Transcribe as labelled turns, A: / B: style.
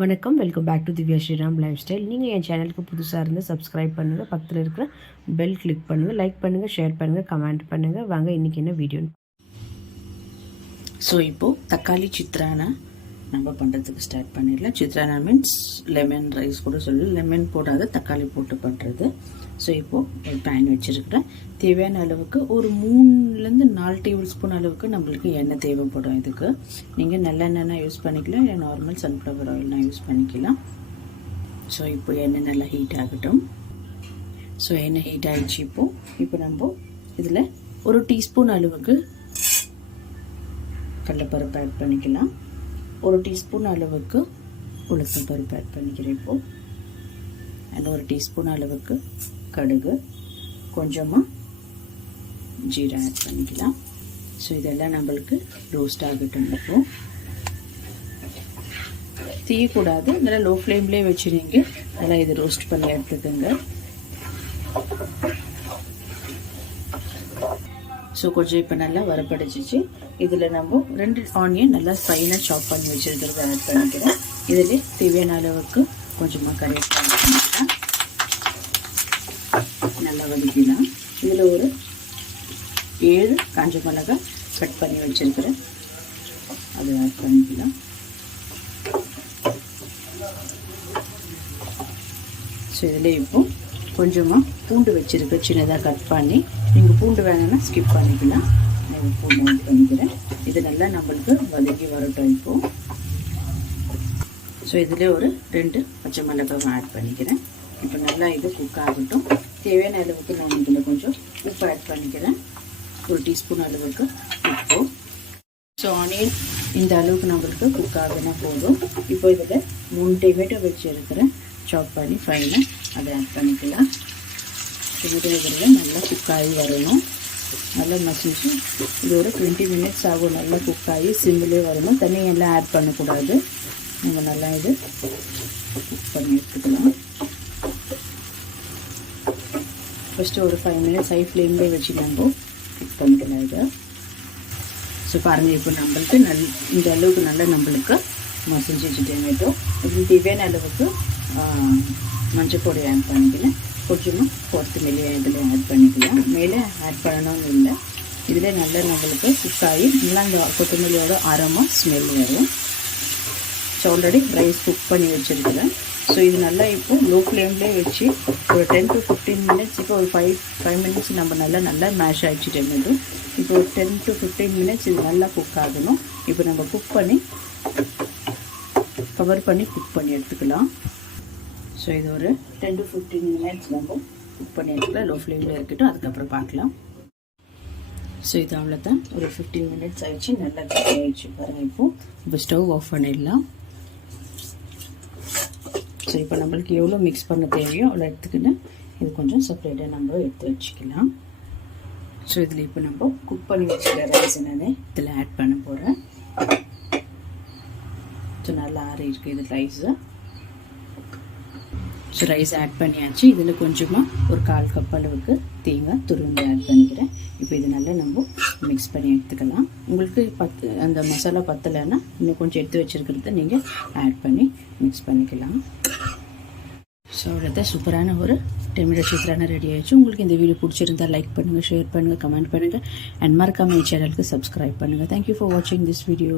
A: வணக்கம். Welcome back to Divya Sriram lifestyle நீங்கள் என் சேனலுக்கு புதுசாக இருந்து சப்ஸ்கிரைப் பண்ணுங்கள் பக்கத்தில் இருக்கிற பெல் கிளிக் பண்ணுங்கள் லைக் பண்ணுங்கள் ஷேர் பண்ணுங்கள் கமெண்ட் பண்ணுங்கள் வாங்க இன்றைக்கி என்ன வீடியோ
B: ஸோ இப்போது தக்காளி சித்ரானா நம்ம பண்ணுறதுக்கு ஸ்டார்ட் பண்ணிடலாம். சித்ரானா மீன்ஸ் லெமன் ரைஸ் கூட சொல்லி லெமன் போடாத தக்காளி போட்டு பண்ணுறது ஸோ இப்போது ஒரு பேன் வச்சுருக்கிறேன். தேவையான அளவுக்கு ஒரு மூணுலேருந்து நாலு டேபிள் ஸ்பூன் அளவுக்கு நம்மளுக்கு எண்ணெய் தேவைப்படும் இதுக்கு. நீங்கள் நல்லெண்ணெய் யூஸ் பண்ணிக்கலாம் இல்லை நார்மல் சன்ஃப்ளவர் ஆயில்னால் யூஸ் பண்ணிக்கலாம். ஸோ இப்போ எண்ணெய் நல்லா ஹீட் ஆகட்டும். ஸோ எண்ணெய் ஹீட் ஆகிடுச்சு இப்போது இப்போ நம்ம இதில் ஒரு டீஸ்பூன் அளவுக்கு கடலைப்பருப்பு ஆட் பண்ணிக்கலாம். ஒரு டீஸ்பூன் அளவுக்கு உளுத்தம் பருப்பு ஆட் பண்ணிக்கிறேன் இப்போது அண்ட் ஒரு டீஸ்பூன் அளவுக்கு கடுகு கொஞ்சமாக ஜீரா ஆட் பண்ணிக்கலாம். ஸோ இதெல்லாம் நம்மளுக்கு ரோஸ்ட் ஆகட்டும் இருக்கும். தீயக்கூடாது. நல்லா லோ ஃப்ளேம்லேயே வச்சுருங்க. நல்லா இது ரோஸ்ட் பண்ணி எடுத்துக்கோங்க. ஸோ கொஞ்சம் இப்போ நல்லா வரப்படைச்சிச்சு. இதில் நம்ம ரெண்டு ஆனியன் நல்லா ஃபைனாக சாப் பண்ணி வச்சுருக்கிறத ஆட் பண்ணிக்கிறேன். இதில் தேவையான அளவுக்கு கொஞ்சமாக கரெக்ட் பண்ணிக்கலாம். நல்லா வதக்கிடலாம் இதில் ஒரு ஏழு காஞ்ச மிளகாய் கட் பண்ணி வச்சுருக்கிறேன். அதை ஆட் பண்ணிக்கலாம். ஸோ இதில் இப்போ கொஞ்சமாக பூண்டு வச்சுருக்கேன் சின்னதாக கட் பண்ணி நீங்கள் பூண்டு வேணும்னா ஸ்கிப் பண்ணிக்கலாம். நான் பூண்டு ஆட் பண்ணிக்கிறேன். இது நல்லா நம்மளுக்கு வதக்கி வரட்டும் இப்போது ஸோ இதில் ஒரு ரெண்டு பச்சை மிளகாய் ஆட் பண்ணிக்கிறேன். இப்போ நல்லா இது குக் ஆகட்டும். தேவையான அளவுக்கு நான் இதில் கொஞ்சம் உப்பு ஆட் பண்ணிக்கிறேன். ஒரு டீஸ்பூன் அளவுக்கு உப்பு. ஸோ ஆனியன் இந்த அளவுக்கு நம்மளுக்கு குக் ஆகினா போதும். இப்போ இதில் மூணு டொமேட்டோ வச்சுருக்கிறேன் சாப் பண்ணி ஃபைனாக அதை ஆட் பண்ணிக்கலாம். இதில் நல்லா குக் ஆகி வரணும். நல்லா மசிச்சு இது ஒரு டுவெண்ட்டி மினிட்ஸ் ஆகும் நல்லா குக் ஆகி சிம்மிலே வரணும். தண்ணி எல்லாம் ஆட் பண்ணக்கூடாது. நம்ம நல்லா இது குக் பண்ணி எடுத்துக்கலாம். ஃபஸ்ட்டு ஒரு ஃபைவ் மினிட்ஸ் ஹை ஃப்ளேம்லேயே வச்சு நம்ம குக் பண்ணிக்கலாம் இதை. ஸோ பாருங்கள் இப்போ நம்மளுக்கு நல் இந்த அளவுக்கு நல்லா நம்மளுக்கு மசிஞ்சிச்சு டொமேட்டோ இது தேவையான அளவுக்கு மஞ்சள் பொடி ஆட் பண்ணிக்கலாம் கொஞ்சமாக கொத்தமல்லி இதில் ஆட் பண்ணிக்கலாம். மேலே ஆட் பண்ணணும்னு இல்லை. இதில் நல்லா நம்மளுக்கு குக் ஆகி நல்லா அந்த கொத்தமல்லியோட ஆரமாக ஸ்மெல் வரும். ஸோ ஆல்ரெடி ரைஸ் குக் பண்ணி வச்சுருக்கிறேன். ஸோ இது நல்லா இப்போ லோ ஃப்ளேம்லேயே வச்சு ஒரு டென் டு ஃபிஃப்டீன் மினிட்ஸ் இப்போ ஒரு ஃபைவ் ஃபைவ் மினிட்ஸ் நம்ம நல்லா நல்லா மேஷ் ஆகிடுச்சு டொமேட்டோ இப்போ ஒரு டென் டு ஃபிஃப்டீன் மினிட்ஸ் இது நல்லா குக் ஆகணும். இப்போ நம்ம குக் பண்ணி கவர் பண்ணி குக் பண்ணி எடுத்துக்கலாம். ஸோ இது ஒரு டென் டு ஃபிஃப்டீன் மினிட்ஸ் நம்ம குக் பண்ணி எடுத்துக்கலாம். லோ ஃப்ளேமில் இருக்கட்டும். அதுக்கப்புறம் பார்க்கலாம். ஸோ இது அவ்வளோதான் ஒரு ஃபிஃப்டீன் மினிட்ஸ் ஆயிடுச்சு. நல்லா குக் ஆகிடுச்சு பாருங்கள் இப்போது இப்போ ஸ்டவ் ஆஃப் பண்ணிடலாம். ஸோ இப்போ நம்மளுக்கு எவ்வளோ மிக்ஸ் பண்ண தேவையோ அவ்வளோ எடுத்துக்கிட்டு இது கொஞ்சம் செப்பரேட்டாக நம்ம எடுத்து வச்சுக்கலாம். ஸோ இதில் இப்போ நம்ம குக் பண்ணி வச்சுக்கிற ரைஸ் நான் இதில் ஆட் பண்ண போகிறேன் ஸோ நல்லா ஆறி இருக்குது இது ரைஸு ஸோ ரைஸ் ஆட் பண்ணியாச்சு. இதில் கொஞ்சமாக ஒரு கால் கப் அளவுக்கு தேங்காய் துருவந்தி ஆட் பண்ணிக்கிறேன். இப்போ இது நல்லா நம்ம மிக்ஸ் பண்ணி எடுத்துக்கலாம். உங்களுக்கு பத்து அந்த மசாலா பத்தலைன்னா இன்னும் கொஞ்சம் எடுத்து வச்சுருக்கிறத நீங்கள் ஆட் பண்ணி மிக்ஸ் பண்ணிக்கலாம். ஸோ அவ்வளோதான் சூப்பரான ஒரு டெமிட சூப்பரான ரெடி ஆகிடுச்சு உங்களுக்கு இந்த வீடியோ பிடிச்சிருந்தா லைக் பண்ணுங்கள் ஷேர் பண்ணுங்கள் கமெண்ட் பண்ணுங்கள் அண்ட் மறக்காமல் என் சேனலுக்கு சப்ஸ்கிரைப் பண்ணுங்கள் தேங்க்யூ ஃபார் வாட்சிங் திஸ் வீடியோ